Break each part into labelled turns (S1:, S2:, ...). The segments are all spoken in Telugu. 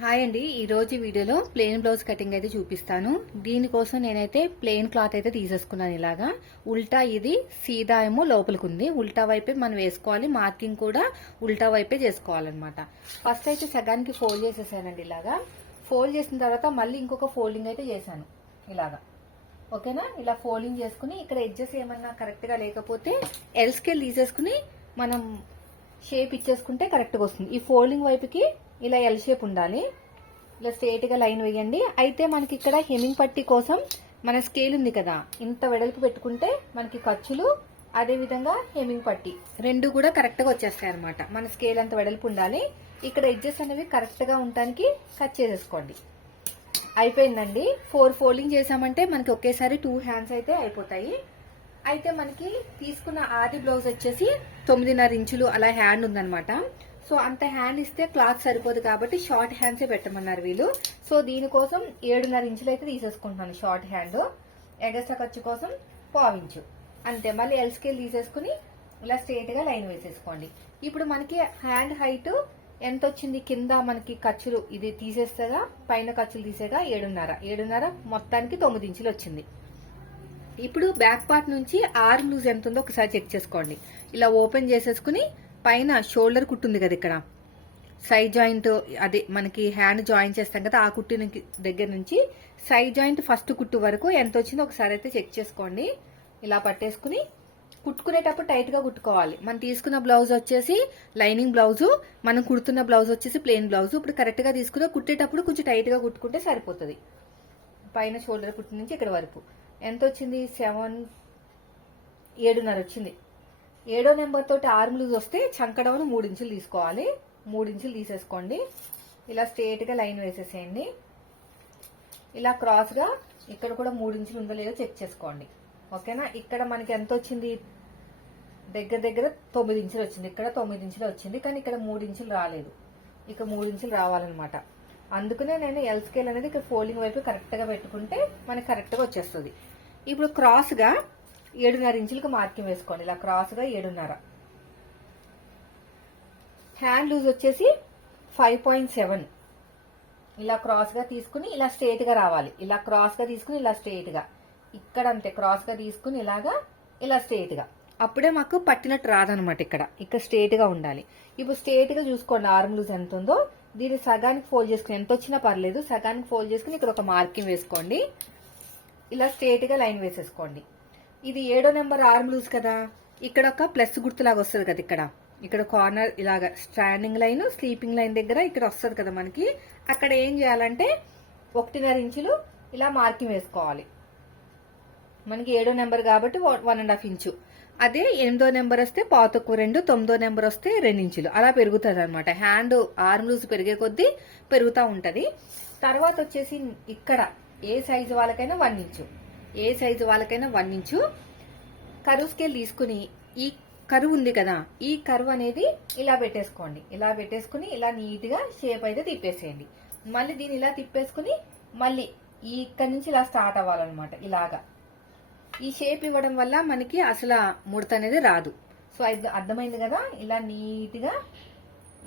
S1: హాయ్ అండి. ఈ రోజు వీడియోలో ప్లెయిన్ బ్లౌజ్ కటింగ్ అయితే చూపిస్తాను. దీనికోసం నేనైతే ప్లెయిన్ క్లాత్ అయితే తీసేసుకున్నాను ఇలాగా. ఉల్టా ఇది సీదా ఏమో లోపలికి ఉంది ఉల్టా వైపే మనం వేసుకోవాలి. మార్కింగ్ కూడా ఉల్టా వైపే చేసుకోవాలన్నమాట. ఫస్ట్ అయితే సగానికి ఫోల్డ్ చేసేసానండి ఇలాగా. ఫోల్డ్ చేసిన తర్వాత మళ్ళీ ఇంకొక ఫోల్డింగ్ అయితే చేశాను ఇలాగా. ఓకేనా? ఇలా ఫోల్డింగ్ చేసుకుని ఇక్కడ ఎడ్జెస్ ఏమన్నా కరెక్ట్గా లేకపోతే ఎల్ స్కేల్ తీసేసుకుని మనం షేప్ ఇచ్చేసుకుంటే కరెక్ట్గా వస్తుంది. ఈ ఫోల్డింగ్ వైపుకి ఇలా ఎల్ షేప్ ఉండాలి. ఇలా స్ట్రేట్గా లైన్ వేయండి. అయితే మనకి ఇక్కడ హెమింగ్ పట్టి కోసం మన స్కేల్ ఉంది కదా. ఇంత వెడల్పు పెట్టుకుంటే మనకి ఖర్చులు అదే విధంగా హెమింగ్ పట్టి రెండు కూడా కరెక్ట్గా వచ్చేస్తాయి అనమాట మన స్కేల్ అంత వెడల్పు ఉండాలి. ఇక్కడ ఎడ్జెస్ అనేవి కరెక్ట్గా ఉండటానికి కట్ చేసేసుకోండి. అయిపోయిందండి. ఫోర్ ఫోల్డింగ్ చేసామంటే మనకి ఒకేసారి టూ హ్యాండ్స్ అయితే అయిపోతాయి. అయితే మనకి తీసుకున్న ఆది బ్లౌజ్ వచ్చేసి తొమ్మిదిన్నర ఇంచులు అలా హ్యాండ్ ఉందనమాట సో అంత హ్యాండ్ ఇస్తే క్లాత్ సరిపోదు కాబట్టి షార్ట్ హ్యాండ్సే పెట్టమన్నారు వీళ్ళు. సో దీనికోసం ఏడున్నర ఇంచులు అయితే తీసేసుకుంటున్నాను షార్ట్ హ్యాండ్. ఎగస్ట్రా ఖర్చు కోసం పావించు అంతే మళ్ళీ ఎల్ స్కేల్ తీసేసుకుని ఇలా స్ట్రేట్గా లైన్ వేసేసుకోండి. ఇప్పుడు మనకి హ్యాండ్ హైట్ ఎంత వచ్చింది? కింద మనకి ఖర్చులు ఇది తీసేస్తేగా పైన ఖర్చులు తీసేగా ఏడున్నర. ఏడున్నర మొత్తానికి తొమ్మిది ఇంచులు వచ్చింది. ఇప్పుడు బ్యాక్ పార్ట్ నుంచి ఆర్మ్ లూజ్ ఎంత ఉందో ఒకసారి చెక్ చేసుకోండి. ఇలా ఓపెన్ చేసేసుకుని పైన షోల్డర్ కుట్టుంది కదా ఇక్కడ. సైడ్ జాయింట్ అదే మనకి హ్యాండ్ జాయిన్ చేస్తాం కదా ఆ కుట్టు నుంచి- దగ్గర నుంచి సైడ్ జాయింట్ ఫస్ట్ కుట్టు వరకు ఎంత వచ్చిందో ఒకసారి అయితే చెక్ చేసుకోండి. ఇలా పట్టేసుకుని కుట్టుకునేటప్పుడు టైట్గా కుట్టుకోవాలి. మనం తీసుకున్న బ్లౌజ్ వచ్చేసి లైనింగ్ బ్లౌజ్ మనం కుడుతున్న బ్లౌజ్ వచ్చేసి ప్లెయిన్ బ్లౌజ్. ఇప్పుడు కరెక్ట్గా తీసుకుని కుట్టేటప్పుడు కొంచెం టైట్గా కుట్టుకుంటే సరిపోతుంది. పైన షోల్డర్ కుట్టు నుంచి ఇక్కడ వరకు. ఎంత వచ్చింది? సెవెన్ ఏడున్నర వచ్చింది. ఏడో నెంబర్ తోటి ఆర్మ్ లూజ్ వస్తే చంకడవను మూడు ఇంచులు తీసుకోవాలి. మూడు ఇంచులు తీసేసుకోండి. ఇలా స్ట్రేట్గా లైన్ వేసేసేయండి. ఇలా క్రాస్గా ఇక్కడ కూడా మూడు ఇంచులు ఉందో లేదో చెక్ చేసుకోండి. ఓకేనా? ఇక్కడ మనకి ఎంత వచ్చింది? దగ్గర దగ్గర తొమ్మిది ఇంచులు వచ్చింది. ఇక్కడ తొమ్మిది ఇంచులు వచ్చింది. కానీ ఇక్కడ మూడు ఇంచులు రాలేదు. ఇక మూడు ఇంచులు రావాలన్నమాట. అందుకనే నేను ఎల్ స్కేల్ అనేది ఇక్కడ ఫోల్డింగ్ వైపు కరెక్ట్గా పెట్టుకుంటే మనకి కరెక్ట్గా వచ్చేస్తుంది. ఇప్పుడు క్రాస్గా ఏడున్నర ఇంచులకు మార్కింగ్ వేసుకోండి. ఇలా క్రాస్గా ఏడున్నర. హ్యాండ్ లూజ్ వచ్చేసి ఫైవ్ పాయింట్ సెవెన్. ఇలా క్రాస్గా తీసుకుని ఇలా స్ట్రేట్గా రావాలి. ఇలా క్రాస్గా తీసుకుని ఇలా స్ట్రేట్గా. ఇక్కడ అంతే క్రాస్గా తీసుకుని ఇలాగా ఇలా స్ట్రేట్గా. అప్పుడే మాకు పట్టినట్టు రాదనమాట ఇక్కడ. ఇక్కడ స్ట్రేట్గా ఉండాలి. ఇప్పుడు స్ట్రేట్గా చూసుకోండి ఆర్మ్ లూజ్ ఎంత ఉందో. దీన్ని సగానికి ఫోల్డ్ చేసుకుని ఎంత వచ్చినా పర్లేదు. సగానికి ఫోల్డ్ చేసుకుని ఇక్కడ ఒక మార్కింగ్ వేసుకోండి. ఇలా స్ట్రేట్గా లైన్ వేసేసుకోండి. ఇది ఏడో నెంబర్ ఆర్మ్ లూజ్ కదా. ఇక్కడ ఒక ప్లస్ గుర్తులాగా వస్తుంది కదా ఇక్కడ. ఇక్కడ కార్నర్ ఇలాగ స్టాండింగ్ లైన్ స్లీపింగ్ లైన్ దగ్గర ఇక్కడ వస్తుంది కదా మనకి. అక్కడ ఏం చేయాలంటే ఒకటిన్నర ఇంచులు ఇలా మార్కింగ్ వేసుకోవాలి. మనకి ఏడో నెంబర్ కాబట్టి వన్ అండ్ హాఫ్ ఇంచు. అదే ఎనిమిదో నెంబర్ వస్తే పాతకు రెండు తొమ్మిదో నెంబర్ వస్తే రెండు ఇంచులు. అలా పెరుగుతుంది అనమాట హ్యాండ్ ఆర్మ్ లూజ్ పెరిగే కొద్దీ పెరుగుతూ ఉంటుంది. తర్వాత వచ్చేసి ఇక్కడ ఏ సైజు వాళ్ళకైనా వన్ ఇంచు. ఏ సైజు వాళ్ళకైనా వన్ ఇంచు కరువు స్కేల్ తీసుకుని ఈ కరువు ఉంది కదా ఈ కరువు అనేది ఇలా పెట్టేసుకోండి. ఇలా పెట్టేసుకుని ఇలా నీట్గా షేప్ అయితే తిప్పేసేయండి. మళ్ళీ దీన్ని ఇలా తిప్పేసుకుని మళ్ళీ ఇక్కడ నుంచి ఇలా స్టార్ట్ అవ్వాలన్నమాట ఇలాగా. ఈ షేప్ ఇవ్వడం వల్ల మనకి అసలు ముడత అనేది రాదు. సో అది అర్థమైంది కదా? ఇలా నీట్గా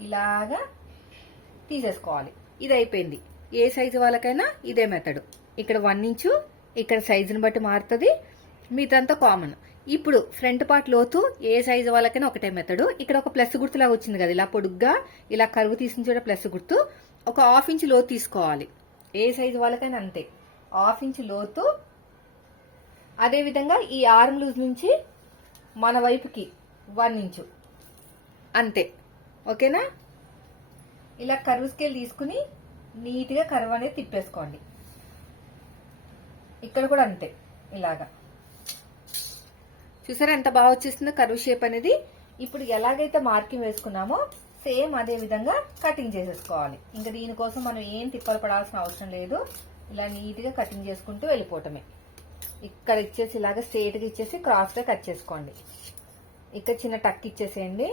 S1: ఇలాగా తీసేసుకోవాలి. ఇది అయిపోయింది. ఏ సైజు వాళ్ళకైనా ఇదే మెథడ్ ఇక్కడ వన్ ఇంచు ఇక్కడ సైజుని బట్టి మారుతుంది. మీదంతా కామన్ ఇప్పుడు ఫ్రంట్ పార్ట్ లోతు ఏ సైజు వాళ్ళకైనా ఒకటే మెథడ్ ఇక్కడ ఒక ప్లస్ గుర్తులాగా వచ్చింది కదా ఇలా పొడుగ్గా ఇలా కరువు తీసిన చోట ప్లస్ గుర్తు. ఒక హాఫ్ ఇంచ్ లోతు తీసుకోవాలి. ఏ సైజు వాళ్ళకైనా అంతే. హాఫ్ ఇంచ్ లోతు. అదేవిధంగా ఈ ఆర్మ్ లూజ్ నుంచి మన వైపుకి వన్ ఇంచు అంతే. ఓకేనా? ఇలా కరువు స్కేల్ తీసుకుని నీట్గా కరువు అనేది తిప్పేసుకోండి. ఇక్కడ కూడా అంతే ఇలాగా. చూసారా ఎంత బాగా వచ్చేసిందో కరువు షేప్ అనేది? ఇప్పుడు ఎలాగైతే మార్కింగ్ వేసుకున్నామో సేమ్ అదే విధంగా కటింగ్ చేసేసుకోవాలి. ఇంకా దీనికోసం మనం ఏం తిప్పలు పడాల్సిన అవసరం లేదు. ఇలా నీట్గా కటింగ్ చేసుకుంటూ వెళ్ళిపోవటమే. ఇక్కడ ఇచ్చేసి ఇలాగ స్ట్రేట్గా ఇచ్చేసి క్రాస్గా కట్ చేసుకోండి. ఇక్కడ చిన్న టక్ ఇచ్చేసేయండి.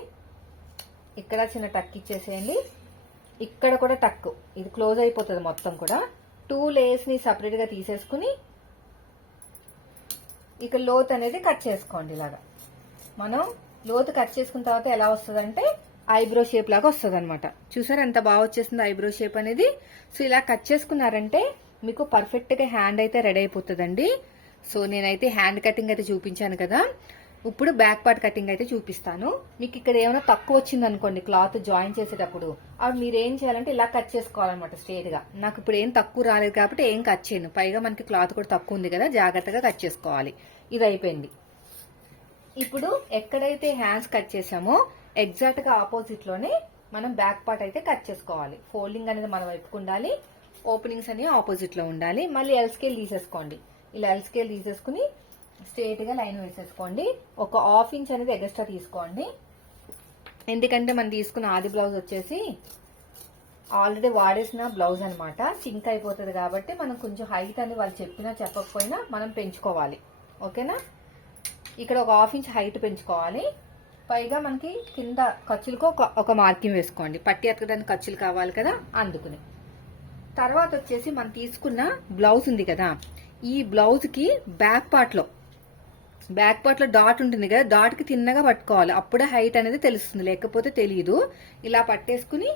S1: ఇక్కడ చిన్న టక్ ఇచ్చేసేయండి. ఇక్కడ కూడా టక్. ఇది క్లోజ్ అయిపోతుంది మొత్తం కూడా. టూ లేయర్స్ని సపరేట్గా తీసేసుకుని ఇక లోత్ అనేది కట్ చేసుకోండి ఇలాగా. మనం లోతు కట్ చేసుకున్న తర్వాత ఎలా వస్తుందంటే ఐబ్రో షేప్ లాగా వస్తుంది అనమాట చూసారు ఎంత బాగా వచ్చేసింది ఐబ్రో షేప్ అనేది? సో ఇలా కట్ చేసుకున్నారంటే మీకు పర్ఫెక్ట్గా హ్యాండ్ అయితే రెడీ అయిపోతుందండి. సో నేనైతే హ్యాండ్ కటింగ్ అయితే చూపించాను కదా. ఇప్పుడు బ్యాక్ పార్ట్ కటింగ్ అయితే చూపిస్తాను. మీకు ఇక్కడ ఏమైనా తక్కువ వచ్చింది అనుకోండి క్లాత్ జాయిన్ చేసేటప్పుడు. అవి మీరు ఏం చేయాలంటే ఇలా కట్ చేసుకోవాలన్నమాట స్ట్రేట్గా. నాకు ఇప్పుడు ఏం తక్కువ రాలేదు కాబట్టి ఏం కట్ చేయను. పైగా మనకి క్లాత్ కూడా తక్కువ ఉంది కదా జాగ్రత్తగా కట్ చేసుకోవాలి. ఇది అయిపోయింది. ఇప్పుడు ఎక్కడైతే హ్యాండ్స్ కట్ చేసామో ఎగ్జాక్ట్గా ఆపోజిట్లోనే మనం బ్యాక్ పార్ట్ అయితే కట్ చేసుకోవాలి. ఫోల్డింగ్ అనేది మన వైపుకు ఉండాలి. ఓపెనింగ్స్ అనేవి ఆపోజిట్లో ఉండాలి. మళ్ళీ ఎల్ స్కేల్ తీసేసుకోండి. ఇలా ఎల్ స్కేల్ తీసేసుకుని స్ట్రేట్గా లైన్ వేసేసుకోండి. ఒక హాఫ్ ఇంచ్ అనేది ఎగస్ట్రా తీసుకోండి. ఎందుకంటే మనం తీసుకున్న ఆది బ్లౌజ్ వచ్చేసి ఆల్రెడీ వాడేసిన బ్లౌజ్ అనమాట సింక్ అయిపోతుంది కాబట్టి మనం కొంచెం హైట్ అని వాళ్ళు చెప్పినా చెప్పకపోయినా మనం పెంచుకోవాలి. ఓకేనా? ఇక్కడ ఒక హాఫ్ ఇంచ్ హైట్ పెంచుకోవాలి. పైగా మనకి కింద ఖర్చులకు ఒక ఒక మార్కింగ్ వేసుకోండి. పట్టి ఎతకడానికి ఖర్చులు కావాలి కదా అందుకుని. తర్వాత వచ్చేసి మనం తీసుకున్న బ్లౌజ్ ఉంది కదా ఈ బ్లౌజ్కి బ్యాక్ పార్ట్లో బ్యాక్ పార్ట్లో డాట్ ఉంటుంది కదా డాట్కి తిన్నగా పట్టుకోవాలి. అప్పుడే హైట్ అనేది తెలుస్తుంది లేకపోతే తెలియదు ఇలా పట్టేసుకుని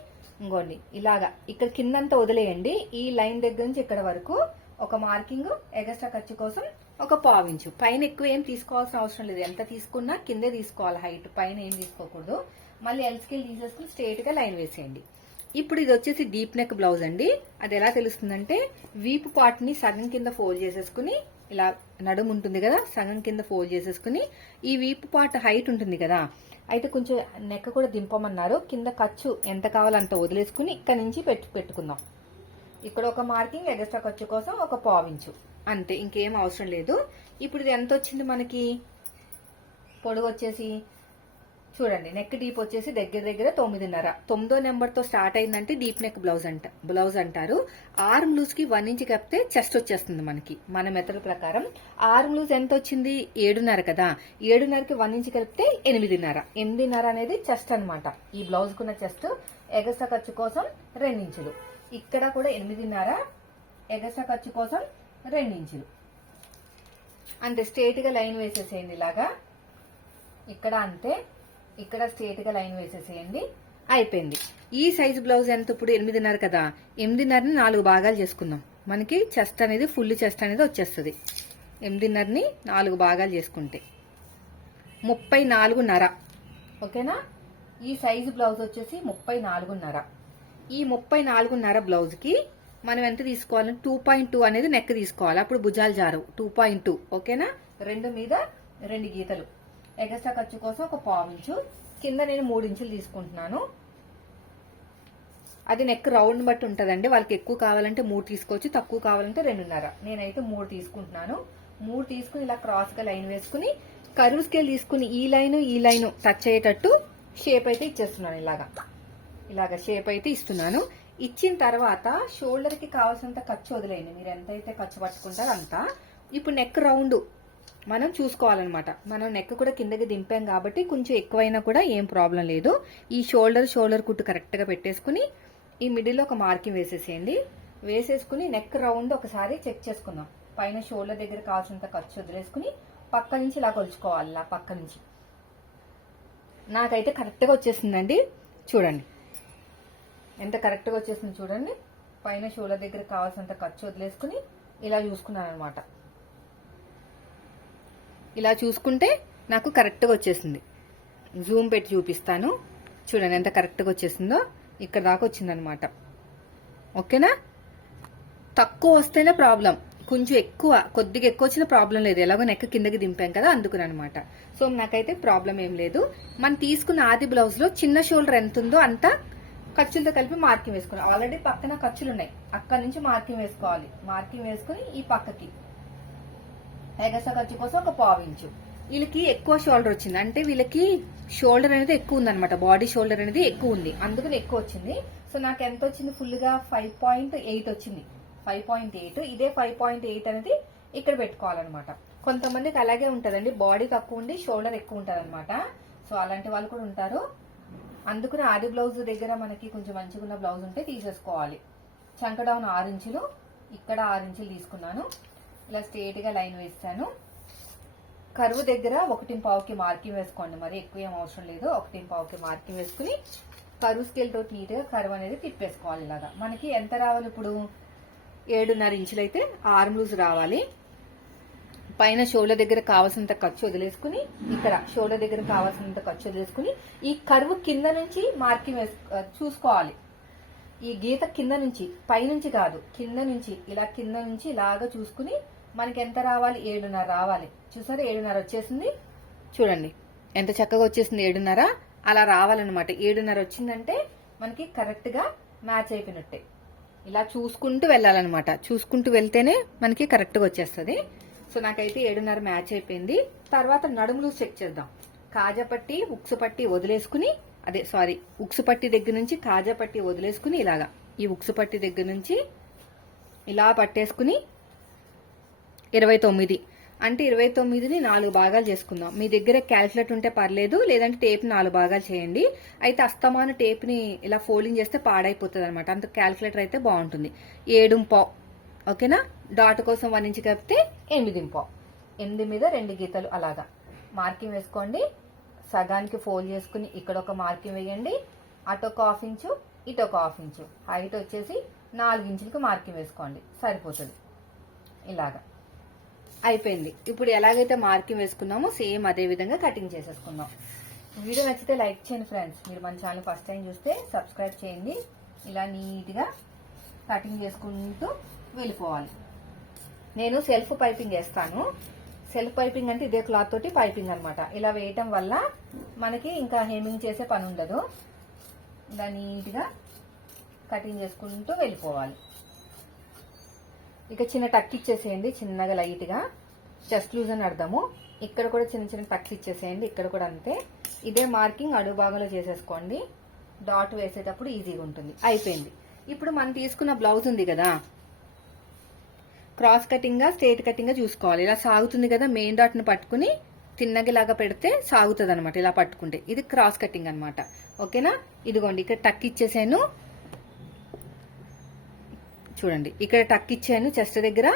S1: ఇంకోండి ఇలాగా. ఇక్కడ కిందంతా వదిలేయండి. ఈ లైన్ దగ్గర నుంచి ఇక్కడ వరకు ఒక మార్కింగ్ ఎగస్ట్రా ఖర్చు కోసం ఒక పావించు పైన ఎక్కువ ఏం తీసుకోవాల్సిన అవసరం లేదు. ఎంత తీసుకున్నా కిందే తీసుకోవాలి హైట్. పైన ఏం తీసుకోకూడదు. మళ్ళీ ఎల్ స్కేల్ తీసేసుకుని స్ట్రేట్గా లైన్ వేసేయండి. ఇప్పుడు ఇది వచ్చేసి డీప్ నెక్ బ్లౌజ్ అండి. అది ఎలా తెలుస్తుందంటే వీపు పార్ట్ని సగం కింద ఫోల్డ్ చేసేసుకుని ఇలా నడుము ఉంటుంది కదా సగం కింద ఫోల్డ్ చేసేసుకుని ఈ వీపు పార్ట్ హైట్ ఉంటుంది కదా అయితే కొంచెం నెక్క కూడా దింపమన్నారు. కింద ఖర్చు ఎంత కావాలంత వదిలేసుకుని ఇక్కడ నుంచి పెట్టు పెట్టుకుందాం. ఇక్కడ ఒక మార్కింగ్ ఎగస్ట్రా ఖర్చు కోసం ఒక పావించు అంతే ఇంకేం అవసరం లేదు. ఇప్పుడు ఇది ఎంత వచ్చింది మనకి? పొడుగు వచ్చేసి చూడండి నెక్ డీప్ వచ్చేసి దగ్గర దగ్గర తొమ్మిదిన్నర. తొమ్మిదో నెంబర్తో స్టార్ట్ అయిందంటే డీప్ నెక్ బ్లౌజ్ అంట బ్లౌజ్ అంటారు. ఆర్మ్ లూజ్కి వన్ ఇంచ్ కప్పితే చెస్ట్ వచ్చేస్తుంది మనకి. మన మెథడ్ ప్రకారం ఆర్మ్ లూజ్ ఎంత వచ్చింది? ఏడున్నర కదా. ఏడున్నరకి వన్ ఇంచ్ కలిపితే ఎనిమిదిన్నర. ఎనిమిదిన్నర అనేది చెస్ట్ అన్నమాట. ఈ బ్లౌజ్ కున్న చెస్ట్ ఎగస ఖర్చు కోసం రెండించులు ఇక్కడ కూడా ఎనిమిదిన్నర ఎగస ఖర్చు కోసం రెండించులు అంటే స్ట్రేట్గా లైన్ వేసేసేయండి ఇలాగా. ఇక్కడ అంతే. ఇక్కడ స్ట్రేట్గా లైన్ వేసేసేయండి. అయిపోయింది. ఈ సైజ్ బ్లౌజ్ ఎంత? ఇప్పుడు ఎనిమిదిన్నర కదా. ఎనిమిదిన్నరని నాలుగు భాగాలు చేసుకుందాం. మనకి చెస్ట్ అనేది ఫుల్ చెస్ట్ అనేది వచ్చేస్తుంది. ఎనిమిదిన్నరని నాలుగు భాగాలు చేసుకుంటే. ముప్పై నాలుగున్నర. ఓకేనా? ఈ సైజు బ్లౌజ్ వచ్చేసి ముప్పై నాలుగున్నర. ఈ ముప్పై నాలుగున్నర బ్లౌజ్కి మనం ఎంత తీసుకోవాలి? టూ పాయింట్ టూ అనేది నెక్ తీసుకోవాలి. అప్పుడు భుజాలు జారు టూ పాయింట్ టూ ఓకేనా? రెండు మీద రెండు గీతలు. ఎగస్ట్రా ఖర్చు కోసం ఒక పావు ఇంచు. కింద నేను మూడు ఇంచులు తీసుకుంటున్నాను. అది నెక్ రౌండ్ బట్టి ఉంటుందండి. వాళ్ళకి ఎక్కువ కావాలంటే మూడు తీసుకోవచ్చు తక్కువ కావాలంటే రెండున్నర. నేనైతే మూడు తీసుకుంటున్నాను. మూడు తీసుకుని ఇలా క్రాస్గా లైన్ వేసుకుని కరువు స్కేల్ తీసుకుని ఈ లైన్ ఈ లైన్ టచ్ అయ్యేటట్టు షేప్ అయితే ఇచ్చేస్తున్నాను ఇలాగా. ఇలాగ షేప్ అయితే ఇస్తున్నాను. ఇచ్చిన తర్వాత షోల్డర్కి కావాల్సినంత ఖర్చు వదిలేయండి. మీరు ఎంతైతే ఖర్చు పట్టుకుంటారో అంత. ఇప్పుడు నెక్ రౌండ్ మనం చూసుకోవాలన్నమాట. మనం నెక్ కూడా కిందకి దింపాం కాబట్టి కొంచెం ఎక్కువైనా కూడా ఏం ప్రాబ్లం లేదు. ఈ షోల్డర్ షోల్డర్ కుట్టు కరెక్ట్గా పెట్టేసుకుని ఈ మిడిల్లో ఒక మార్కింగ్ వేసేసేయండి. వేసేసుకుని నెక్ రౌండ్ ఒకసారి చెక్ చేసుకుందాం. పైన షోల్డర్ దగ్గర కావాల్సినంత ఖర్చు వదిలేసుకుని పక్క నుంచి ఇలా కొలుచుకోవాలి ఇలా పక్క నుంచి. నాకైతే కరెక్ట్గా వచ్చేసిందండి. చూడండి. ఎంత కరెక్ట్గా వచ్చేసింది చూడండి. పైన షోల్డర్ దగ్గర కావాల్సినంత ఖర్చు వదిలేసుకుని ఇలా చూసుకున్నాను అనమాట ఇలా చూసుకుంటే నాకు కరెక్ట్గా వచ్చేసింది. జూమ్ పెట్టి చూపిస్తాను. చూడండి ఎంత కరెక్ట్గా వచ్చేసిందో. ఇక్కడ దాకా వచ్చిందనమాట ఓకేనా? తక్కువ వస్తేనే ప్రాబ్లం. కొంచెం ఎక్కువ కొద్దిగా ఎక్కువ వచ్చిన ప్రాబ్లం లేదు. ఎలాగో నెక్క కిందకి దింపాం కదా అందుకుని అనమాట సో నాకైతే ప్రాబ్లం ఏం లేదు. మనం తీసుకున్న ఆది బ్లౌజ్లో చిన్న షోల్డర్ ఎంత ఉందో అంత ఖర్చులతో కలిపి మార్కింగ్ వేసుకోవాలి ఆల్రెడీ పక్కన ఖర్చులు ఉన్నాయి అక్కడి నుంచి మార్కింగ్ వేసుకోవాలి. మార్కింగ్ వేసుకుని ఈ పక్కకి. ఎగస ఖర్చు కోసం ఒక పావు ఇంచు వీళ్ళకి ఎక్కువ షోల్డర్ వచ్చింది. అంటే వీళ్ళకి షోల్డర్ అనేది ఎక్కువ ఉంది అనమాట బాడీ షోల్డర్ అనేది ఎక్కువ ఉంది. అందుకని ఎక్కువ వచ్చింది సో నాకు ఎంత వచ్చింది ఫుల్గా ఫైవ్ పాయింట్ ఎయిట్ వచ్చింది. ఫైవ్ పాయింట్ ఎయిట్ ఇదే ఫైవ్ పాయింట్ ఎయిట్ అనేది ఇక్కడ పెట్టుకోవాలన్నమాట. కొంతమందికి అలాగే ఉంటదండి. బాడీ తక్కువ ఉండి షోల్డర్ ఎక్కువ ఉంటది అనమాట సో అలాంటి వాళ్ళు కూడా ఉంటారు. అందుకని ఆది బ్లౌజ్ దగ్గర మనకి కొంచెం మంచిగా ఉన్న బ్లౌజ్ ఉంటే తీసేసుకోవాలి. చంక డౌన్ ఆరు ఇంచులు. ఇక్కడ ఆరు ఇంచులు తీసుకున్నాను. ఇలా స్ట్రేట్గా లైన్ వేస్తాను. కరువు దగ్గర ఒకటి పావుకి మార్కింగ్ వేసుకోండి. మరి ఎక్కువ ఏం అవసరం లేదు. ఒకటి పావుకి మార్కింగ్ వేసుకుని కరువు స్కేల్ తోటి నీట్గా కరువు అనేది తిప్పేసుకోవాలి ఇలాగా. మనకి ఎంత రావాలి ఇప్పుడు? ఏడున్నర ఇంచులు అయితే ఆర్మ్ లూజ్ రావాలి. పైన షోల్డర్ దగ్గర కావాల్సినంత ఖర్చు వదిలేసుకుని ఇక్కడ షోల్డర్ దగ్గర కావాల్సినంత ఖర్చు వదిలేసుకుని ఈ కరువు కింద నుంచి మార్కింగ్ వేసు చూసుకోవాలి. ఈ గీత కింద నుంచి పైనుంచి కాదు కింద నుంచి ఇలా కింద నుంచి ఇలాగా చూసుకుని మనకి ఎంత రావాలి? ఏడున్నర రావాలి. చూసారా? ఏడున్నర వచ్చేసింది. చూడండి. ఎంత చక్కగా వచ్చేసింది ఏడున్నర? అలా రావాలన్నమాట. ఏడున్నర వచ్చిందంటే మనకి కరెక్ట్గా మ్యాచ్ అయిపోయినట్టే. ఇలా చూసుకుంటూ వెళ్ళాలన్నమాట. చూసుకుంటూ వెళ్తేనే మనకి కరెక్ట్గా వచ్చేస్తుంది. సో నాకైతే ఏడున్నర మ్యాచ్ అయిపోయింది. తర్వాత నడుములు చెక్ చేద్దాం. కాజపట్టి ఉక్సు పట్టి వదిలేసుకుని అదే సారీ ఉక్సు పట్టి దగ్గర నుంచి కాజా పట్టి వదిలేసుకుని ఇలాగా. ఈ ఉక్సు పట్టి దగ్గర నుంచి ఇలా పట్టేసుకుని ఇరవై తొమ్మిది. అంటే ఇరవై తొమ్మిదిని నాలుగు భాగాలు చేసుకుందాం. మీ దగ్గర క్యాల్కులేట్ ఉంటే పర్లేదు లేదంటే టేప్ నాలుగు భాగాలు చేయండి. అయితే అస్తమాన టేప్ని ఇలా ఫోల్డింగ్ చేస్తే పాడైపోతుంది అనమాట అంత క్యాల్కులేటర్ అయితే బాగుంటుంది. ఏడు ఓకేనా? డాట్ కోసం వన్ ఇంచ్ కప్పితే ఎనిమిది ఎనిమిది మీద రెండు గీతలు అలాగా. మార్కింగ్ వేసుకోండి. సగానికి ఫోల్డ్ చేసుకుని ఇక్కడ ఒక మార్కింగ్ వేయండి. అటు ఒక హాఫ్ ఇంచు ఇటు ఒక హాఫ్ ఇంచు. హైట్ వచ్చేసి నాలుగు ఇంచులకు మార్కింగ్ వేసుకోండి. సరిపోతుంది. ఇలాగా. అయిపోయింది. ఇప్పుడు ఎలాగైతే మార్కింగ్ వేసుకున్నామో సేమ్ అదే విధంగా కటింగ్ చేసేసుకుందాం. వీడియో నచ్చితే లైక్ చేయండి ఫ్రెండ్స్. మీరు మన ఛానల్ ఫస్ట్ టైం చూస్తే సబ్స్క్రైబ్ చేయండి. ఇలా నీట్గా కటింగ్ చేసుకుంటూ వెళ్ళిపోవాలి. నేను సెల్ఫ్ పైపింగ్ చేస్తాను సెల్ఫ్ పైపింగ్ అంటే ఇదే క్లాత్ తోటి పైపింగ్ అనమాట ఇలా వేయటం వల్ల మనకి ఇంకా హెమింగ్ చేసే పని ఉండదు. ఇలా నీట్గా కటింగ్ చేసుకుంటూ వెళ్ళిపోవాలి. ఇక చిన్న టక్ ఇచ్చేసేయండి చిన్నగా లైట్గా. చెస్ట్ లూజ్ అని అర్థము. ఇక్కడ కూడా చిన్న చిన్న టక్స్ ఇచ్చేసేయండి ఇక్కడ కూడా అంతే. ఇదే మార్కింగ్ అడుగు భాగంలో చేసేసుకోండి. డాట్ వేసేటప్పుడు ఈజీగా ఉంటుంది. అయిపోయింది. ఇప్పుడు మనం తీసుకున్న బ్లౌజ్ ఉంది కదా. క్రాస్ కటింగ్గా స్టేట్ స్ట్రేట్ చూసుకోవాలి. ఇలా సాగుతుంది కదా మెయిన్ డాట్ను పట్టుకుని తిన్నగిలాగా పెడితే సాగుతుంది అనమాట ఇలా పట్టుకుంటే. ఇది క్రాస్ కటింగ్ అనమాట ఓకేనా? ఇదిగోండి ఇక్కడ టక్ ఇచ్చేసాను. చూడండి. ఇక్కడ టక్ ఇచ్చాను చెస్ట్ దగ్గర.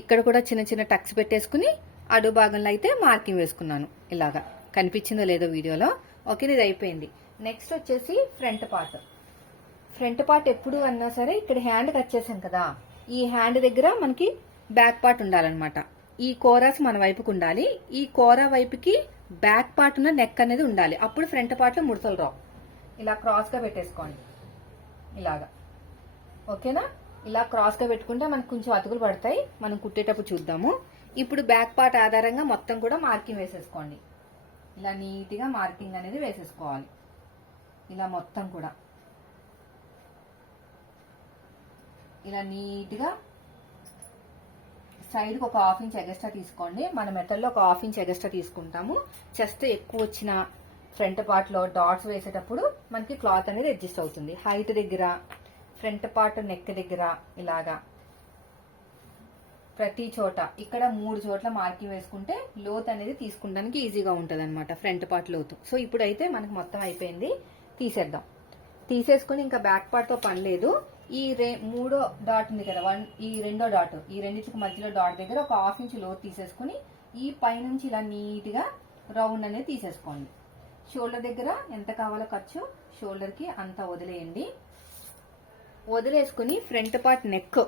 S1: ఇక్కడ కూడా చిన్న చిన్న టక్స్ పెట్టేసుకుని అడుగు భాగంలో అయితే మార్కింగ్ వేసుకున్నాను. ఇలాగా. కనిపించిందో లేదో వీడియోలో. ఓకే ఇది అయిపోయింది. నెక్స్ట్ వచ్చేసి ఫ్రంట్ పార్ట్ ఫ్రంట్ పార్ట్ ఎప్పుడు అన్నా సరే ఇక్కడ హ్యాండ్ కట్ చేసాం కదా. ఈ హ్యాండ్ దగ్గర మనకి బ్యాక్ పార్ట్ ఉండాలన్నమాట. ఈ కోరాస్ మన వైపుకు ఉండాలి. ఈ కోరా వైపుకి బ్యాక్ పార్ట్ ఉన్న నెక్ అనేది ఉండాలి. అప్పుడు ఫ్రంట్ పార్ట్లో ముడతలు రావు. ఇలా క్రాస్గా పెట్టేసుకోండి. ఇలాగా. ఓకేనా? ఇలా క్రాస్గా పెట్టుకుంటే మనకు కొంచెం అతుకులు పడతాయి. మనం కుట్టేటప్పుడు చూద్దాము. ఇప్పుడు బ్యాక్ పార్ట్ ఆధారంగా మొత్తం కూడా మార్కింగ్ వేసేసుకోండి. ఇలా నీట్గా మార్కింగ్ అనేది వేసేసుకోవాలి. ఇలా మొత్తం కూడా. ఇలా నీట్గా సైడ్కి ఒక హాఫ్ ఇంచ్ ఎగస్ట్రా తీసుకోండి. మన మెటల్లో ఒక హాఫ్ ఇంచ్ ఎగస్ట్రా తీసుకుంటాము. చెస్ట్ ఎక్కువ వచ్చిన ఫ్రంట్ పార్ట్లో డాట్స్ వేసేటప్పుడు మనకి క్లాత్ అనేది అడ్జస్ట్ అవుతుంది. హైట్ దగ్గర ఫ్రంట్ పార్ట్ నెక్ దగ్గర ఇలాగా ప్రతి చోట. ఇక్కడ మూడు చోట్ల మార్కింగ్ వేసుకుంటే లోత్ అనేది తీసుకుంటానికి ఈజీగా ఉంటుంది అనమాట ఫ్రంట్ పార్ట్ లోతు. సో ఇప్పుడైతే మనకు మొత్తం అయిపోయింది. తీసేద్దాం. తీసేసుకుని ఇంకా బ్యాక్ పార్ట్తో పని లేదు. ఈ రే మూడో డాట్ ఉంది కదా వన్ ఈ రెండో డాట్. ఈ రెండింటికి మధ్యలో డాట్ దగ్గర ఒక హాఫ్ ఇంచ్ లోతు తీసేసుకుని ఈ పైనుంచి ఇలా నీట్గా రౌండ్ అనేది తీసేసుకోండి. షోల్డర్ దగ్గర ఎంత కావాలో ఖర్చు షోల్డర్కి అంత వదిలేయండి. వదిలేసుకుని ఫ్రంట్ పార్ట్ నెక్.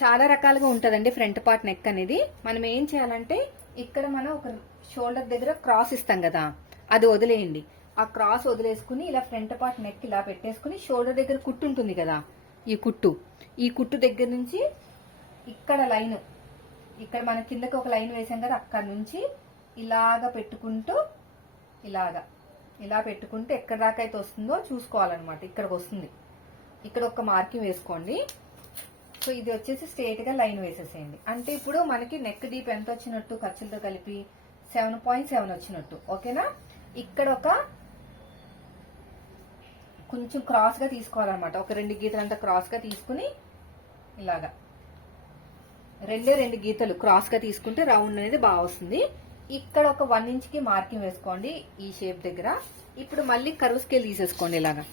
S1: చాలా రకాలుగా ఉంటుందండి ఫ్రంట్ పార్ట్ నెక్ అనేది. మనం ఏం చేయాలంటే ఇక్కడ మనం ఒక షోల్డర్ దగ్గర క్రాస్ ఇస్తాం కదా అది వదిలేయండి. ఆ క్రాస్ వదిలేసుకుని ఇలా ఫ్రంట్ పార్ట్ నెక్ ఇలా పెట్టేసుకుని షోల్డర్ దగ్గర కుట్టు ఉంటుంది కదా ఈ కుట్టు. ఈ కుట్టు దగ్గర నుంచి ఇక్కడ లైన్ ఇక్కడ మన కిందకి ఒక లైన్ వేసాం కదా అక్కడ నుంచి ఇలాగా పెట్టుకుంటూ ఇలాగా. ఇలా పెట్టుకుంటే ఎక్కడ దాకా అయితే వస్తుందో చూసుకోవాలన్నమాట ఇక్కడికి వస్తుంది. ఇక్కడ ఒక మార్కింగ్ వేసుకోండి. సో ఇది వచ్చేసి స్ట్రేట్గా లైన్ వేసేసేయండి. అంటే ఇప్పుడు మనకి నెక్ డీప్ ఎంత వచ్చినట్టు ఖర్చులతో కలిపి సెవెన్ పాయింట్ సెవెన్ వచ్చినట్టు. ఓకేనా? ఇక్కడ ఒక కొంచెం క్రాస్గా తీసుకోవాలన్నమాట. ఒక రెండు గీతలంతా క్రాస్గా తీసుకుని ఇలాగా. రెండే రెండు గీతలు క్రాస్గా తీసుకుంటే రౌండ్ అనేది బాగా వస్తుంది. ఇక్కడ ఒక వన్ ఇంచ్కి మార్కింగ్ వేసుకోండి ఈ షేప్ దగ్గర. ఇప్పుడు మళ్ళీ కరువు స్కేల్ తీసేసుకోండి ఇలాగా.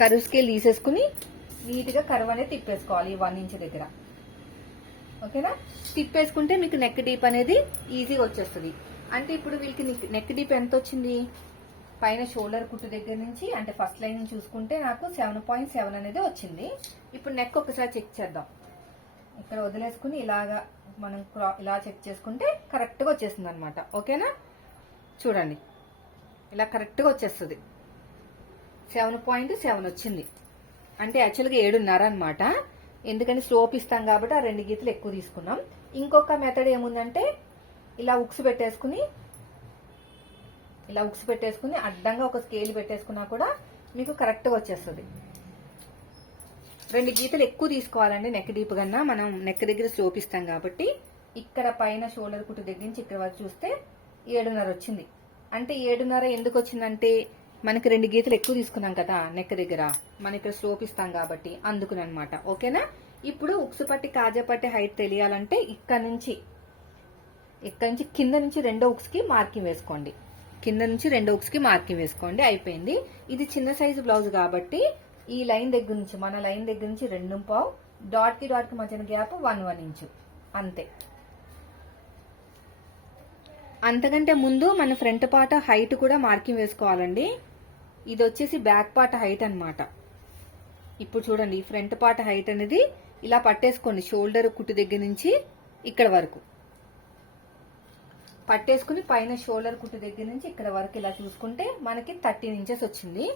S1: కరువు స్కేల్ తీసేసుకుని నీట్గా కరువు అనేది తిప్పేసుకోవాలి ఈ వన్ ఇంచ్ దగ్గర. ఓకేనా? తిప్పేసుకుంటే మీకు నెక్ డీప్ అనేది ఈజీగా వచ్చేస్తుంది. అంటే ఇప్పుడు వీళ్ళకి నెక్ డీప్ ఎంత వచ్చింది? పైన షోల్డర్ కుట్టు దగ్గర నుంచి అంటే ఫస్ట్ లైన్ చూసుకుంటే నాకు సెవెన్ పాయింట్ సెవెన్ అనేది వచ్చింది. ఇప్పుడు నెక్ ఒకసారి చెక్ చేద్దాం. ఇక్కడ వదిలేసుకుని ఇలాగా మనం ఇలా చెక్ చేసుకుంటే కరెక్ట్గా వచ్చేస్తుంది అనమాట ఓకేనా? చూడండి. ఇలా కరెక్ట్గా వచ్చేస్తుంది. సెవెన్ పాయింట్ సెవెన్ వచ్చింది. అంటే యాక్చువల్గా ఏడున్నర అనమాట ఎందుకంటే స్లోప్ ఇస్తాం కాబట్టి ఆ రెండు గీతలు ఎక్కువ తీసుకున్నాం. ఇంకొక మెథడ్ ఏముందంటే ఇలా ఉక్స్ పెట్టేసుకుని ఇలా ఉక్స్ పెట్టేసుకుని అడ్డంగా ఒక స్కేల్ పెట్టేసుకున్నా కూడా మీకు కరెక్ట్గా వచ్చేస్తుంది. రెండు గీతలు ఎక్కువ తీసుకోవాలండి నెక్ డీప్ కన్నా. మనం నెక్ దగ్గర స్లోప్ ఇస్తాం కాబట్టి ఇక్కడ పైన షోల్డర్ కుట్టు దగ్గర నుంచి ఇక్కడ వరకు చూస్తే ఏడున్నర వచ్చింది. అంటే ఏడున్నర ఎందుకు వచ్చిందంటే మనకి రెండు గీతలు ఎక్కువ తీసుకున్నాం కదా నెక్ దగ్గర. మన ఇక్కడ స్లోప్ ఇస్తాం కాబట్టి అందుకునమాట ఓకేనా? ఇప్పుడు ఉక్సు పట్టి కాజాపట్టి హైట్ తెలియాలంటే ఇక్కడ నుంచి ఇక్కడ నుంచి కింద నుంచి రెండో ఉక్స్కి మార్కింగ్ వేసుకోండి. కింద నుంచి రెండో ఉక్స్కి మార్కింగ్ వేసుకోండి. అయిపోయింది. ఇది చిన్న సైజు బ్లౌజ్ కాబట్టి ఈ లైన్ దగ్గర నుంచి మన లైన్ దగ్గర నుంచి రెండు పావు డాట్కి డాట్కి మధ్యన గ్యాప్ వన్ వన్ ఇంచు అంతే. అంతకంటే ముందు మన ఫ్రంట్ పార్ట్ హైట్ కూడా మార్కింగ్ వేసుకోవాలండి. ఇది వచ్చేసి బ్యాక్ పార్ట్ హైట్ అన్నమాట. ఇప్పుడు చూడండి ఫ్రంట్ పార్ట్ హైట్ అనేది ఇలా పట్టేసుకోండి షోల్డర్ కుట్టు దగ్గర నుంచి ఇక్కడ వరకు. పట్టేసుకుని పైన షోల్డర్ కుట్టు దగ్గర నుంచి ఇక్కడ వరకు ఇలా చూసుకుంటే మనకి థర్టీన్ ఇంచెస్ వచ్చింది.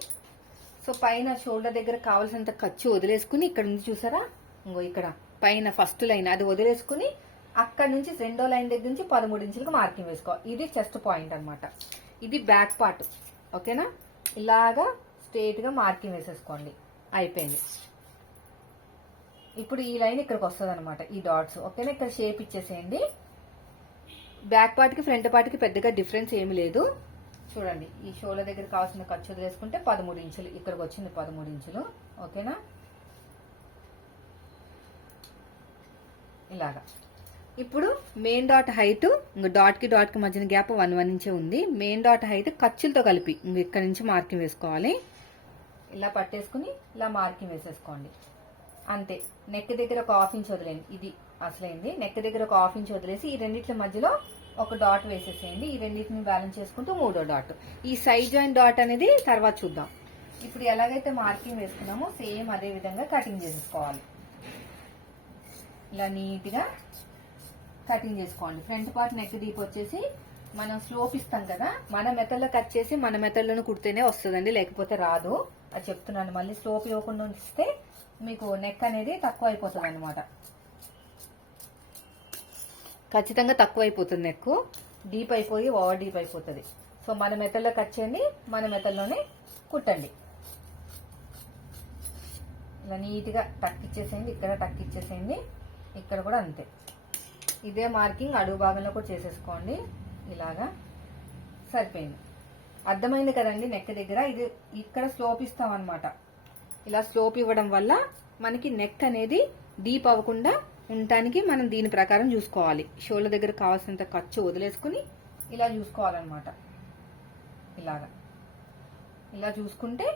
S1: సో పైన షోల్డర్ దగ్గర కావాల్సినంత ఖర్చు వదిలేసుకుని ఇక్కడ నుంచి చూసారా? ఇంకో ఇక్కడ. పైన ఫస్ట్ లైన్ అది వదిలేసుకుని అక్కడ నుంచి రెండో లైన్ దగ్గర నుంచి పదమూడు ఇంచులకు మార్కింగ్ వేసుకో ఇది చెస్ట్ పాయింట్ అన్నమాట. ఇది బ్యాక్ పార్ట్. ఓకేనా? ఇలాగా స్ట్రేట్గా మార్కింగ్ వేసేసుకోండి. అయిపోయింది. ఇప్పుడు ఈ లైన్ ఇక్కడికి వస్తుంది అనమాట ఈ డాట్స్ ఓకేనా? ఇక్కడ షేప్ ఇచ్చేసేయండి. బ్యాక్ పార్ట్కి ఫ్రంట్ పార్ట్కి పెద్దగా డిఫరెన్స్ ఏమి లేదు. చూడండి ఈ షోల దగ్గర కావాల్సిన ఖర్చు వదిలేసుకుంటే పదమూడు ఇంచులు ఇక్కడికి వచ్చింది పదమూడు ఇంచులు. ఓకేనా? ఇలాగా. ఇప్పుడు మెయిన్ డాట్ హైట్ ఇంకా డాట్కి డాట్కి మధ్యన గ్యాప్ వన్ వన్ ఇంచే ఉంది. మెయిన్ డాట్ హైట్ ఖర్చులతో కలిపి ఇక్కడ నుంచి మార్కింగ్ వేసుకోవాలి. ఇలా పట్టేసుకుని ఇలా మార్కింగ్ వేసేసుకోండి. అంతే. నెక్ దగ్గర ఒక హాఫ్ ఇంచ్ వదిలేండి ఇది అసలైంది. నెక్ దగ్గర ఒక హాఫ్ ఇంచ్ వదిలేసి ఈ రెండింటి మధ్యలో ఒక డాట్ వేసేసేయండి. ఈ రెండింటిని బ్యాలెన్స్ చేసుకుంటూ మూడో డాట్ ఈ సైడ్ జాయిన్ డాట్ అనేది తర్వాత చూద్దాం. ఇప్పుడు ఎలాగైతే మార్కింగ్ వేసుకున్నామో సేమ్ అదే విధంగా కటింగ్ చేసుకోవాలి ఇలా నీట్గా కటింగ్ చేసుకోండి. ఫ్రంట్ పార్ట్ నెక్ డీప్ వచ్చేసి మనం స్లోప్ ఇస్తాం కదా మన మెథడ్లో కట్ చేసి మన మెథడ్లోనే కుడితేనే వస్తుందండి లేకపోతే రాదు. అది చెప్తున్నాను మళ్ళీ స్లోప్ ఇవ్వకుండా ఉంచితే మీకు నెక్ అనేది తక్కువ అయిపోతుంది అనమాట ఖచ్చితంగా తక్కువ అయిపోతుంది నెక్ డీప్ అయిపోయి ఓవర్ డీప్ అయిపోతుంది. సో మన మెథడ్లో కట్ చేయండి మన మెథడ్లోనే కుట్టండి. ఇలా నీట్గా టక్ ఇచ్చేసేయండి ఇక్కడ టక్ ఇచ్చేసేయండి ఇక్కడ కూడా అంతే. ఇదే మార్కింగ్ అడుగు భాగంలో కూడా చేసేసుకోండి. ఇలాగా సరిపోయింది. అర్థమైంది కదండి నెక్ దగ్గర? ఇది ఇక్కడ స్లోప్ ఇస్తాం అనమాట ఇలా స్లోప్ ఇవ్వడం వల్ల మనకి నెక్ అనేది డీప్ అవ్వకుండా ఉండటానికి మనం దీని ప్రకారం చూసుకోవాలి. షోల్డర్ దగ్గర కావాల్సినంత ఖర్చు వదిలేసుకుని ఇలా చూసుకోవాలన్నమాట. ఇలాగా. ఇలా చూసుకుంటే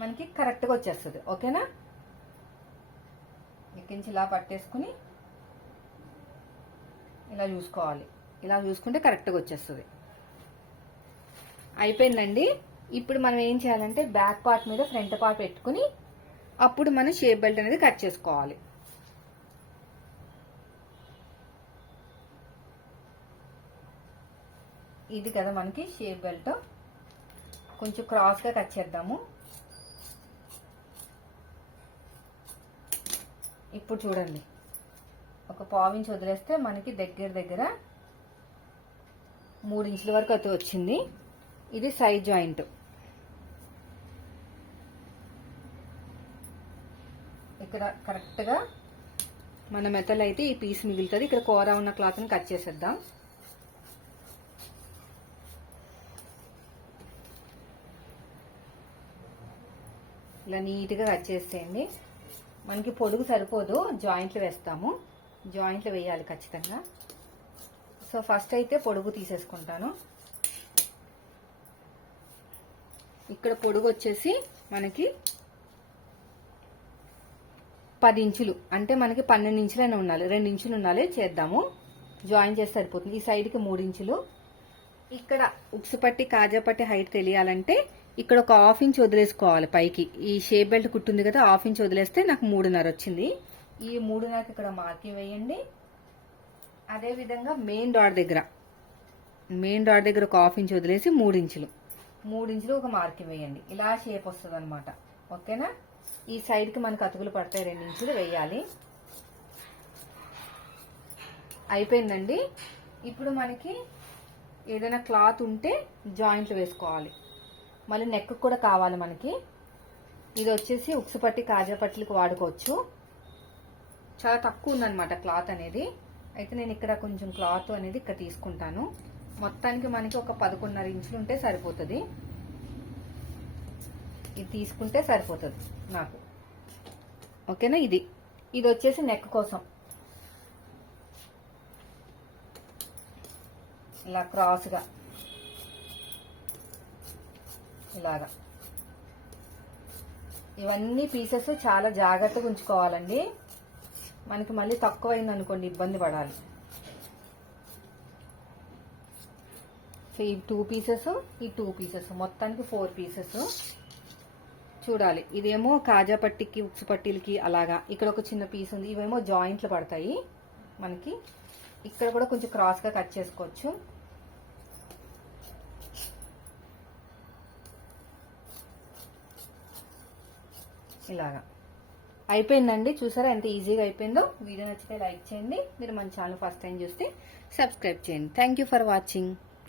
S1: మనకి కరెక్ట్గా వచ్చేస్తుంది. ఓకేనా? ఎక్కించి ఇలా పట్టేసుకుని ఇలా చూసుకోవాలి. ఇలా చూసుకుంటే కరెక్ట్గా వచ్చేస్తుంది. అయిపోయిందండి. ఇప్పుడు మనం ఏం చేయాలంటే బ్యాక్ పార్ట్ మీద ఫ్రంట్ పార్ట్ పెట్టుకుని అప్పుడు మనం షేప్ బెల్ట్ అనేది కట్ చేసుకోవాలి. ఇది కదా మనకి షేప్ బెల్ట్ కొంచెం క్రాస్గా కట్ చేద్దాము. ఇప్పుడు చూడండి. ఒక పావించి వదిలేస్తే మనకి దగ్గర దగ్గర మూడు ఇంచుల వరకు అయితే వచ్చింది. ఇది సైడ్ జాయింట్. ఇక్కడ కరెక్ట్గా మన మెతల్ అయితే ఈ పీస్ మిగులుతుంది. ఇక్కడ కూర ఉన్న క్లాత్ని కట్ చేసేద్దాం. ఇలా నీట్గా కట్ చేసేయండి. మనకి పొడుగు సరిపోదు. జాయింట్లు వేస్తాము. జాయింట్లు వేయాలి ఖచ్చితంగా. సో ఫస్ట్ అయితే పొడుగు తీసేసుకుంటాను. ఇక్కడ పొడుగు వచ్చేసి మనకి పది ఇంచులు. అంటే మనకి పన్నెండు ఇంచులైనా ఉండాలి. రెండు ఇంచులు ఉండాలి. చేద్దాము. జాయిన్ చేస్తే సరిపోతుంది. ఈ సైడ్కి మూడు ఇంచులు. ఇక్కడ ఉక్సు పట్టి హైట్ తెలియాలంటే ఇక్కడ ఒక హాఫ్ ఇంచ్ వదిలేసుకోవాలి పైకి. ఈ షేప్ బెల్ట్ కుట్టుంది కదా హాఫ్ ఇంచ్ వదిలేస్తే నాకు మూడున్నర వచ్చింది. ఈ మూడు నాకు ఇక్కడ మార్కింగ్ వేయండి. అదేవిధంగా మెయిన్ డాట్ దగ్గర. మెయిన్ డాట్ దగ్గర ఒక హాఫ్ ఇంచ్ వదిలేసి మూడు ఇంచులు మూడు ఇంచులు ఒక మార్కింగ్ వేయండి. ఇలా షేప్ వస్తుంది అనమాట ఓకేనా ఈ సైడ్కి మనకు అతుకులు పడతాయి రెండు ఇంచులు వేయాలి. అయిపోయిందండి. ఇప్పుడు మనకి ఏదైనా క్లాత్ ఉంటే జాయింట్లు వేసుకోవాలి. మళ్ళీ నెక్ కూడా కావాలి మనకి. ఇది వచ్చేసి ఉక్సు పట్టి కాజా పట్టిలకు వాడుకోవచ్చు. చాలా తక్కువ ఉందన్నమాట క్లాత్ అనేది. అయితే నేను ఇక్కడ కొంచెం క్లాత్ అనేది ఇక్కడ తీసుకుంటాను. మొత్తానికి మనకి ఒక పదకొండున్నర ఇంచులు ఉంటే సరిపోతుంది. ఇది తీసుకుంటే సరిపోతుంది నాకు. ఓకేనా? ఇది. ఇది వచ్చేసి నెక్ కోసం. ఇలా క్రాస్గా. ఇలాగా. ఇవన్నీ పీసెస్ చాలా జాగ్రత్తగా ఉంచుకోవాలండి. మనకి మళ్ళీ తక్కువైంది అనుకోండి ఇబ్బంది పడాలి. సో ఈ టూ పీసెస్ ఈ టూ పీసెస్ మొత్తానికి ఫోర్ పీసెస్ చూడాలి. ఇదేమో కాజా పట్టికి ఉక్సు పట్టీలకి అలాగా. ఇక్కడ ఒక చిన్న పీస్ ఉంది. ఇవేమో జాయింట్లు పడతాయి మనకి. ఇక్కడ కూడా కొంచెం క్రాస్గా కట్ చేసుకోవచ్చు. ఇలాగా. అయిపోయిందండి. చూసారా ఎంత ఈజీగా అయిపోయిందో? వీడియో నచ్చితే లైక్ చేయండి. మీరు మన ఛానల్ ఫస్ట్ టైం చూస్తే సబ్స్క్రైబ్ చేయండి. Thank for watching